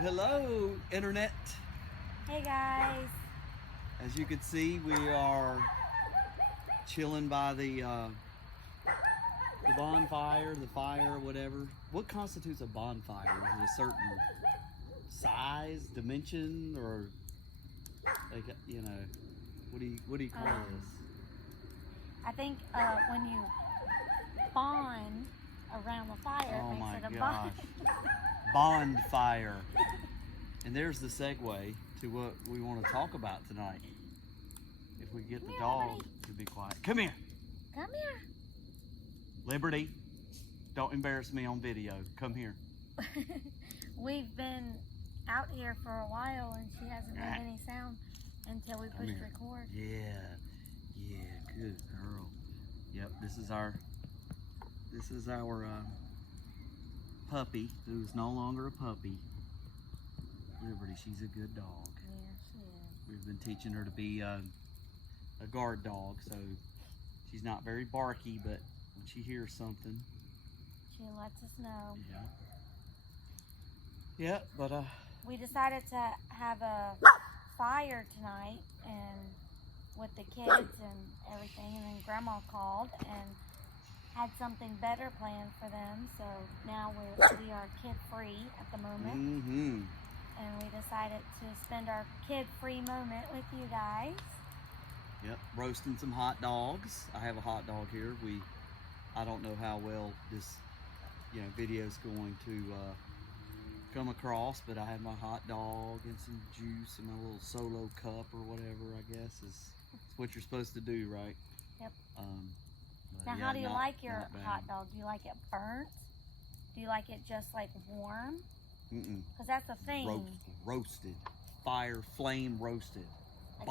Hello, Internet. Hey guys. As you can see, we are chilling by the bonfire, the fire, whatever. What constitutes a bonfire? Is it a certain size, dimension, or like what do you call this? I think when you bond around the fire, Oh it my makes it a gosh. bond. Bonfire. And there's the segue to what we want to talk about tonight. If we get the dog to be quiet. Come here. Come here. Liberty, don't embarrass me on video. Come here. We've been out here for a while and she hasn't made any sound until we pushed record. Yeah, good girl. Yep, this is our puppy, who's no longer a puppy. Liberty, she's a good dog. Yeah, she is. We've been teaching her to be a guard dog, so she's not very barky, but when she hears something, she lets us know. Yeah, but we decided to have a fire tonight and with the kids and everything, and then Grandma called and had something better planned for them, so now we are kid-free at the moment. And we decided to spend our kid-free moment with you guys. Yep, roasting some hot dogs. I have a hot dog here. I don't know how well this video is going to come across, but I have my hot dog and some juice in my little solo cup or whatever, I guess is what you're supposed to do, right? Yep. Yeah, now, how do you like your hot dog? Do you like it burnt? Do you like it just like warm? Because that's a thing. Roasted. Fire, flame roasted. Like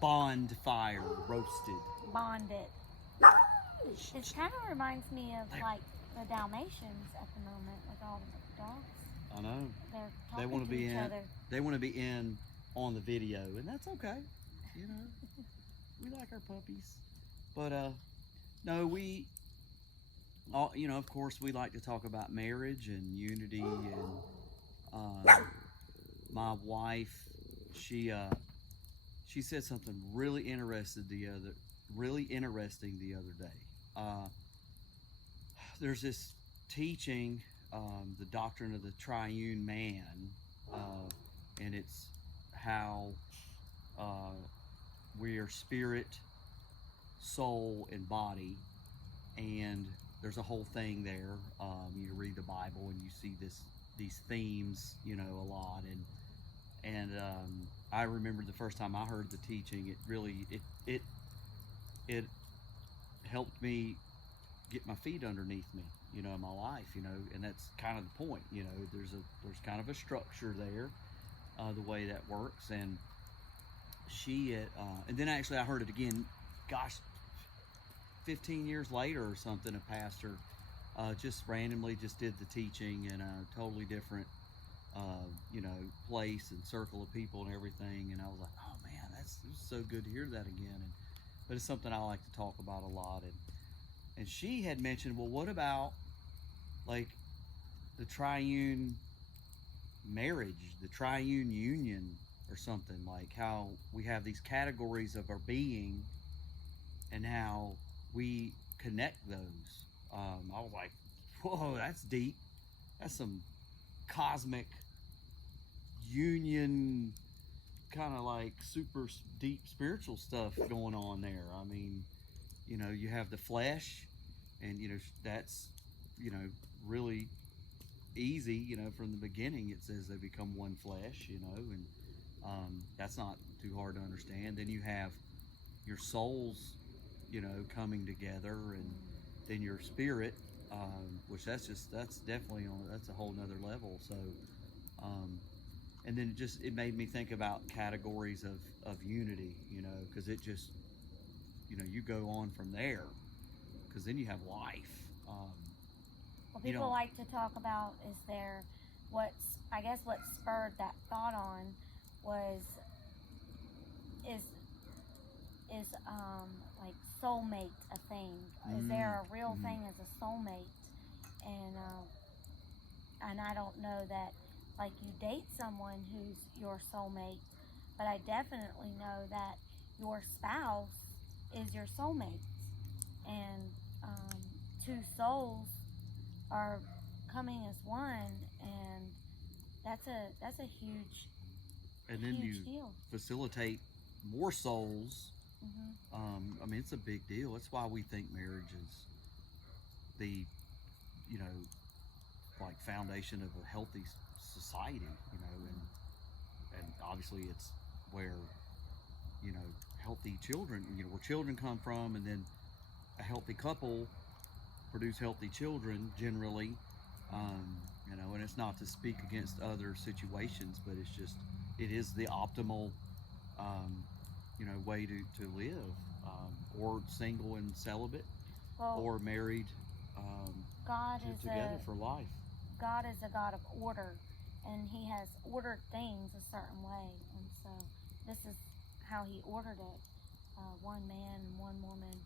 Bond fire roasted. Bonded. It kind of reminds me of like the Dalmatians at the moment with all the dogs. I know. They're talking to each other. They want to be in on the video, and that's okay. We like our puppies. But no, of course, we like to talk about marriage and unity. And my wife, she said something really interesting the other day. There's this teaching, the doctrine of the triune man, and it's how we are spirit, soul, and body, and there's a whole thing there. You read the Bible and you see these themes, a lot, and I remember the first time I heard the teaching, it really it helped me get my feet underneath me, in my life, and that's kind of the point. There's kind of a structure there, the way that works, and and then actually I heard it again, gosh, 15 years later or something. A pastor just randomly just did the teaching in a totally different place and circle of people and everything, and I was like, oh man, it was so good to hear that again. But it's something I like to talk about a lot. And she had mentioned, well, what about like the triune marriage, the triune union, or something, like how we have these categories of our being and how we connect those. I was like, whoa, that's deep. That's some cosmic union, kind of like super deep spiritual stuff going on there. I mean, you have the flesh, and that's really easy. From the beginning it says they become one flesh, and that's not too hard to understand. Then you have your souls coming together, and then your spirit, which that's definitely that's a whole nother level. So and then it made me think about categories of unity, because it just you go on from there, because then you have life. What people like to talk about is what spurred that thought on is like soulmate a thing? Is there a real thing as a soulmate? And I don't know that like you date someone who's your soulmate, but I definitely know that your spouse is your soulmate, and two souls are coming as one, and that's a huge And then you deal. facilitate more souls. Mm-hmm. I mean, it's a big deal. That's why we think marriage is the, you know, like foundation of a healthy society. You know, and obviously it's where, you know, healthy children, you know, where children come from, and then a healthy couple produce healthy children generally. You know, and it's not to speak against other situations, but it's just, it is the optimal, you know, way to live, or single and celibate, Well, or married, God is together for life. God is a God of order, and He has ordered things a certain way, and so this is how He ordered it: one man and one woman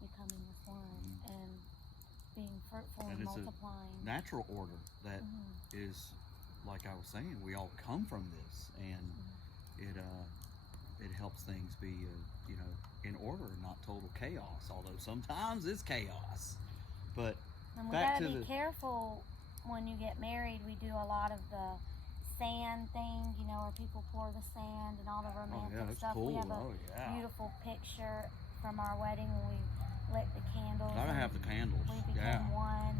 becoming as one, and being fruitful and it's multiplying. A natural order that is, like I was saying, we all come from this, and it helps things be, you know, in order, not total chaos. Although sometimes it's chaos, but and we back gotta to be careful when you get married. We do a lot of the sand thing, you know, where people pour the sand and all the romantic stuff. Cool. We have a beautiful picture from our wedding when we lit the candles. Gotta have the candles. We became one,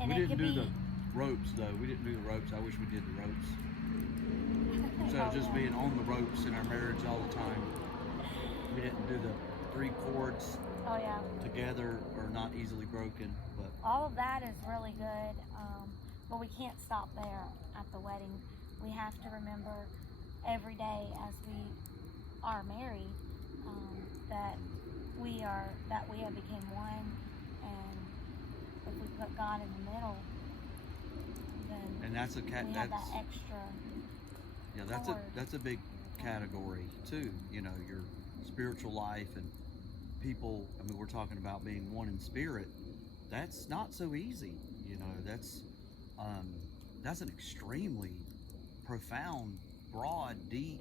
and we it didn't could do be the ropes though. We didn't do the ropes. I wish we did the ropes. Instead of just being on the ropes in our marriage all the time, we didn't do the 3 cords together or not easily broken. But all of that is really good, but we can't stop there at the wedding. We have to remember every day as we are married, that we have become one, and if we put God in the middle, then that's we have that extra. Yeah, that's a big category too. You know, your spiritual life and people. I mean, we're talking about being one in spirit. That's not so easy. You know, that's an extremely profound, broad, deep,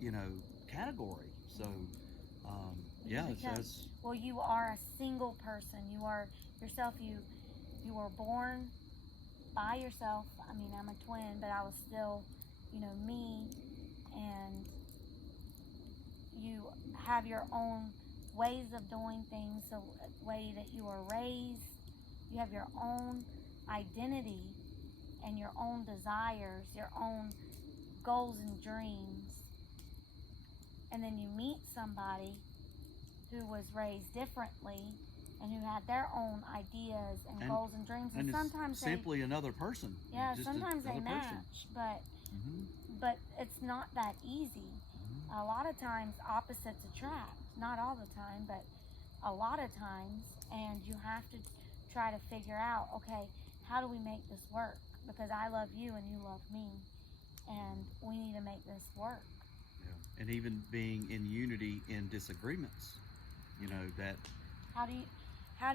you know, category. So, well, you are a single person. You are yourself. You were born by yourself. I mean, I'm a twin, but I was still, you know, me, and you have your own ways of doing things, the way that you were raised. You have your own identity and your own desires, your own goals and dreams. And then you meet somebody who was raised differently and who had their own ideas and goals and dreams. And sometimes simply another person. Yeah, sometimes they match, but it's not that easy. A lot of times opposites attract. Not all the time, but a lot of times. And you have to try to figure out, okay, how do we make this work? Because I love you and you love me, and we need to make this work. Yeah. And even being in unity in disagreements, you know, that. How do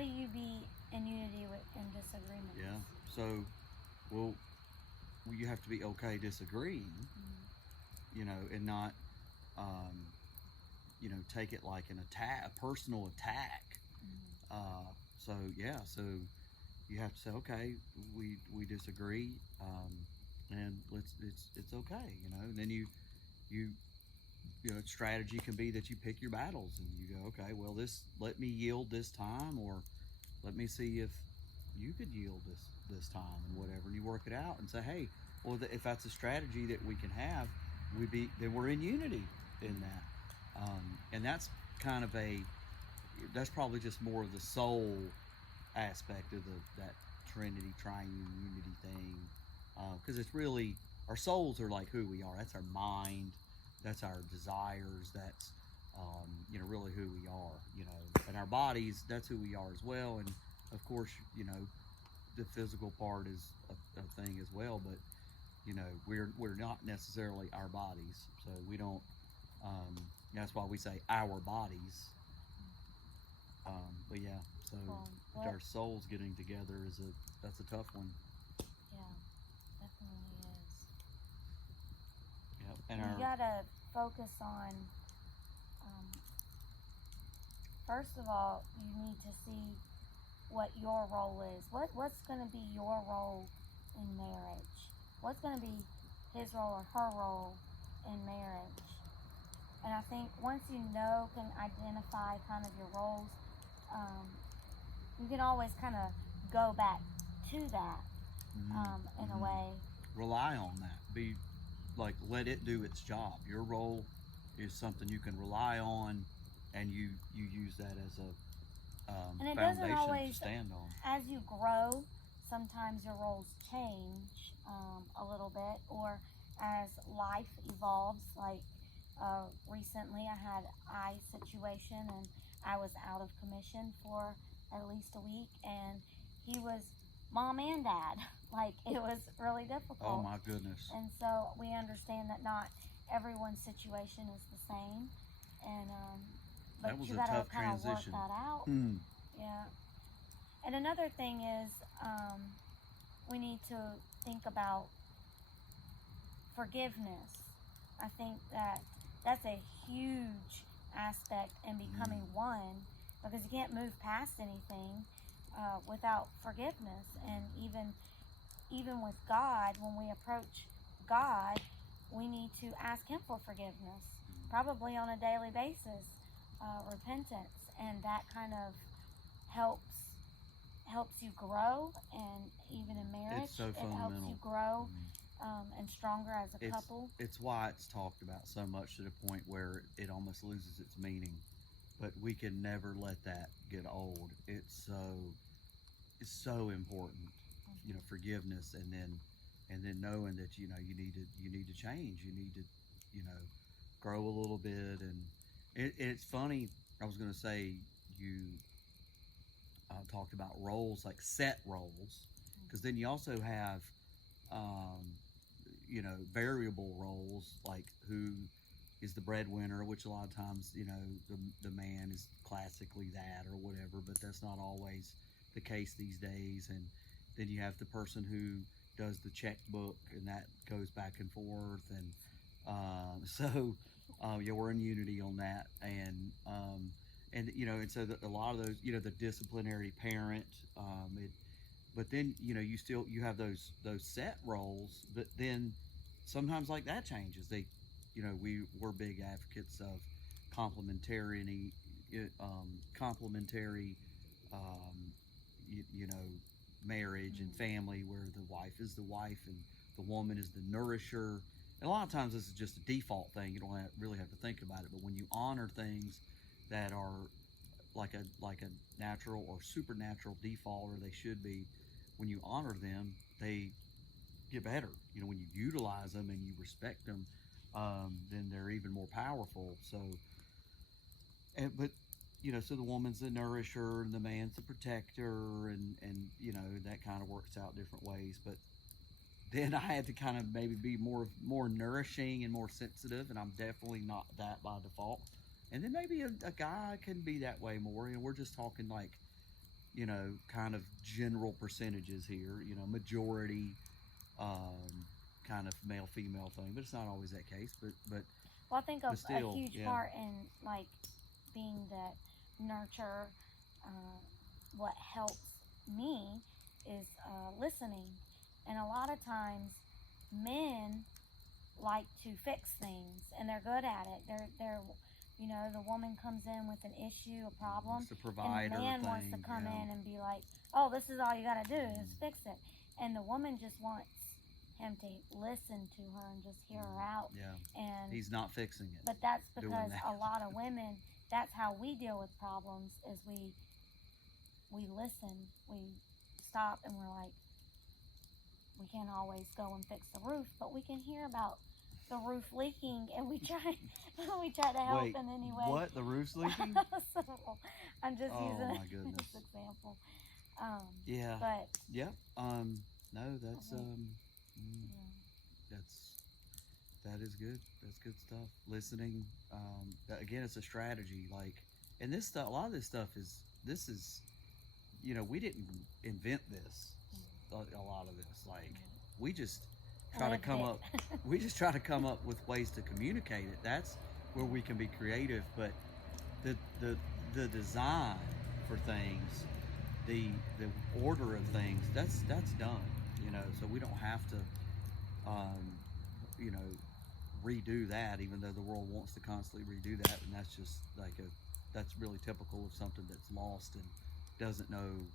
you be in unity in disagreements? Yeah. So, well, you have to be okay disagreeing, you know, and not, you know, take it like an attack, a personal attack. So you have to say, okay, we disagree, and it's okay, you know. And then you know, strategy can be that you pick your battles and you go, okay, well, let me yield this time, or let me see if you could yield this time, and whatever, and you work it out and say, hey, well, if that's a strategy that we can have, then we're in unity in that, and that's kind of that's probably just more of the soul aspect of that Trinity, triune, unity thing, because it's really, our souls are like who we are. That's our mind, that's our desires, that's you know, really who we are, you know. And our bodies, that's who we are as well. And of course, you know, the physical part is a thing as well, but you know, we're not necessarily our bodies, so we don't, that's why we say our bodies. But yeah, so our souls getting together that's a tough one. Yeah. definitely is. Yep. And You gotta focus on, first of all, you need to see what your role is. What's going to be your role in marriage? What's going to be his role or her role in marriage? And I think once you can identify kind of your roles, you can always kind of go back to that in a way. Rely on that. Be like, let it do its job. Your role is something you can rely on, and you use that as a and it foundation doesn't always, to stand on. as you grow, sometimes your roles change a little bit, or as life evolves. Like recently, I had an eye situation, and I was out of commission for at least a week, and he was mom and dad. Like, it was really difficult. Oh my goodness. And so we understand that not everyone's situation is the same, and but That was you a gotta tough kind of work transition. that out. Yeah. And another thing is, we need to think about forgiveness. I think that's a huge aspect in becoming one, because you can't move past anything without forgiveness. And even with God, when we approach God, we need to ask Him for forgiveness, probably on a daily basis, repentance, and that kind of helps you grow. And even in marriage, It's so it helps fundamental. you grow and stronger as a couple. It's why it's talked about so much, to the point where it almost loses its meaning. But we can never let that get old. It's so important, forgiveness, and then knowing that you need to change. You need to grow a little bit. And it's funny. I was going to say, you talked about roles, like set roles, because then you also have variable roles, like who is the breadwinner, which a lot of times, the man is classically that or whatever, but that's not always the case these days. And then you have the person who does the checkbook, and that goes back and forth. And so we're in unity on that. And so a lot of those, the disciplinary parent, but then you have those set roles, but then sometimes, like, that changes. We're big advocates of complementary marriage and family, where the wife is the wife and the woman is the nourisher. And a lot of times this is just a default thing. You don't really have to think about it. But when you honor things that are like a natural or supernatural default, or they should be, when you honor them, they get better. When you utilize them and you respect them, then they're even more powerful. So the woman's the nourisher and the man's the protector, and that kind of works out different ways. But then I had to kind of maybe be more nourishing and more sensitive, and I'm definitely not that by default. And then maybe a guy can be that way more. We're just talking, like, kind of general percentages here. Majority kind of male-female thing, but it's not always that case. But well, I think a still, huge part in, like, being that nurture, what helps me is listening. And a lot of times, men like to fix things, and they're good at it. They're the woman comes in with an issue, a problem, it's the provider and the man thing, wants to come in and be like, "Oh, this is all you got to do is fix it," and the woman just wants him to listen to her and just hear her out. Yeah. And he's not fixing it. But that's because a lot of women, that's how we deal with problems, is we listen, we stop, and we're like, we can't always go and fix the roof, but we can hear about the roof leaking, and we try to help in any way. What? The roof's leaking? So I'm just using my goodness. this example. Yeah. But yep. No, that's that is good. That's good stuff. Listening. Again, it's a strategy. Like, and this stuff, a lot of this stuff is we didn't invent this. A lot of this, like, We just try to come up. We just try to come up with ways to communicate it. That's where we can be creative. But the design for things, the order of things, that's done. You know, so we don't have to, you know, redo that. Even though the world wants to constantly redo that, and that's just like that's really typical of something that's lost and doesn't know,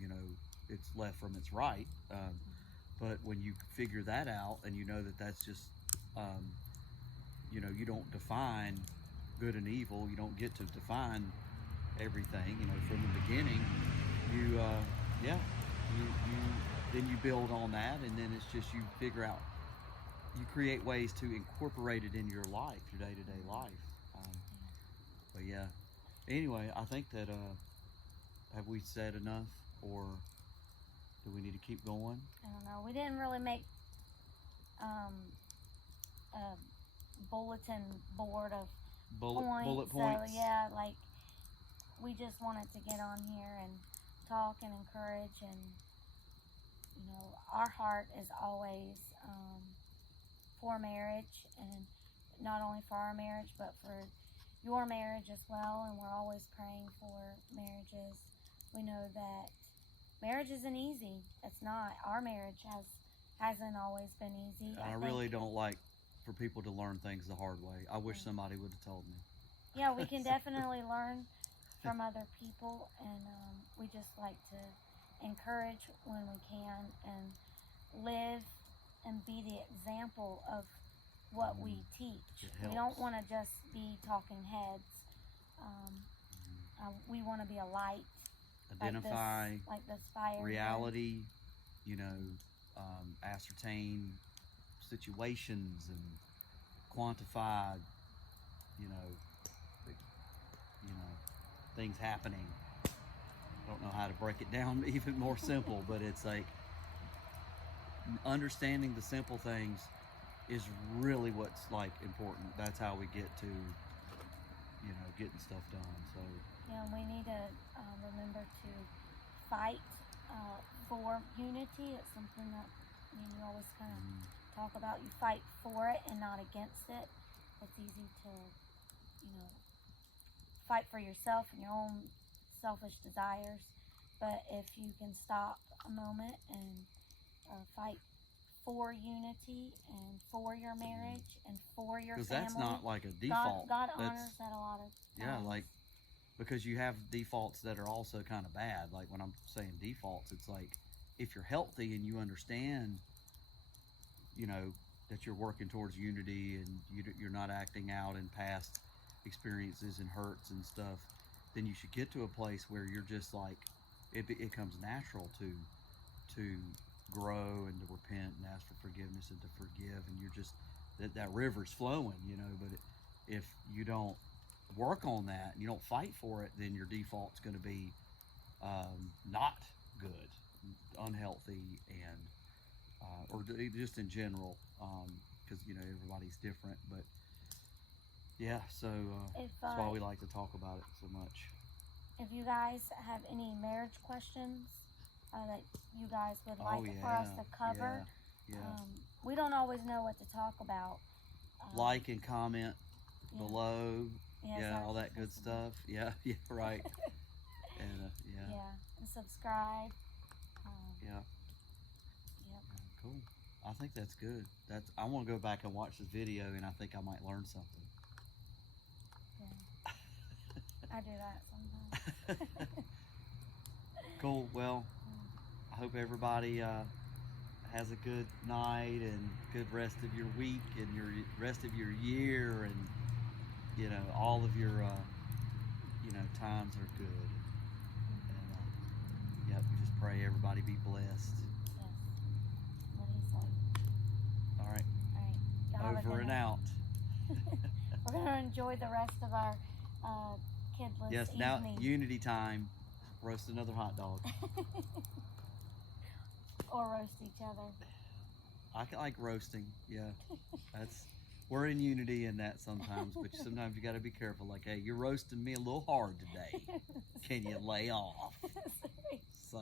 you know, its left from its right. But when you figure that out and you know that that's just, you know, you don't define good and evil. You don't get to define everything, you know, from the beginning. You, yeah, you then you build on that, and then it's just you figure out, you create ways to incorporate it in your life, your day-to-day life. But yeah, anyway, I think that, have we said enough, or do we need to keep going? I don't know. We didn't really make a bulletin board of Bullet points. So yeah, like we just wanted to get on here and talk and encourage, and you know, our heart is always for marriage, and not only for our marriage but for your marriage as well. And we're always praying for marriages. We know that marriage isn't easy. It's not. Our marriage hasn't always been easy. I really don't like for people to learn things the hard way. I wish somebody would have told me. Yeah, we can definitely learn from other people, and we just like to encourage when we can and live and be the example of what we teach. We don't want to just be talking heads. We want to be a light. Identify like this fire reality, you know, ascertain situations and quantify, you know, things happening. I don't know how to break it down even more simple, but it's like understanding the simple things is really what's like important. That's how we get to, you know, getting stuff done. So yeah, we need to remember to fight for unity. It's something that you always kind of talk about. You fight for it and not against it. It's easy to, you know, fight for yourself and your own selfish desires. But if you can stop a moment and fight for unity and for your marriage and for your family. Because that's not like a default. God honors that a lot of times. Yeah, like, because you have defaults that are also kind of bad. Like when I'm saying defaults, it's like if you're healthy and you understand, you know, that you're working towards unity and you're not acting out in past experiences and hurts and stuff, then you should get to a place where you're just like, it comes natural to grow and to repent and ask for forgiveness and to forgive, and you're just, that river's flowing, you know. But if you don't work on that and you don't fight for it, then your default's going to be not good, unhealthy, and or just in general, because you know, everybody's different. But yeah, so that's why we like to talk about it so much. If you guys have any marriage questions that you guys would like for us to cover, we don't always know what to talk about. Like and comment below. Yeah, all that good stuff. Yeah, right. And and subscribe. Cool. I think that's good. I want to go back and watch this video, and I think I might learn something. Yeah. I do that sometimes. Cool. Well, I hope everybody has a good night and good rest of your week and your rest of your year, and you know, all of your you know, times are good. And yep, we just pray everybody be blessed. Yes. What do you say? All right. All right. Over and out. We're gonna enjoy the rest of our kidless Yes. evening. Now unity time. Roast another hot dog. Or roast each other. I like roasting. Yeah, we're in unity in that sometimes, but sometimes you got to be careful. Like, hey, you're roasting me a little hard today. Can you lay off? So.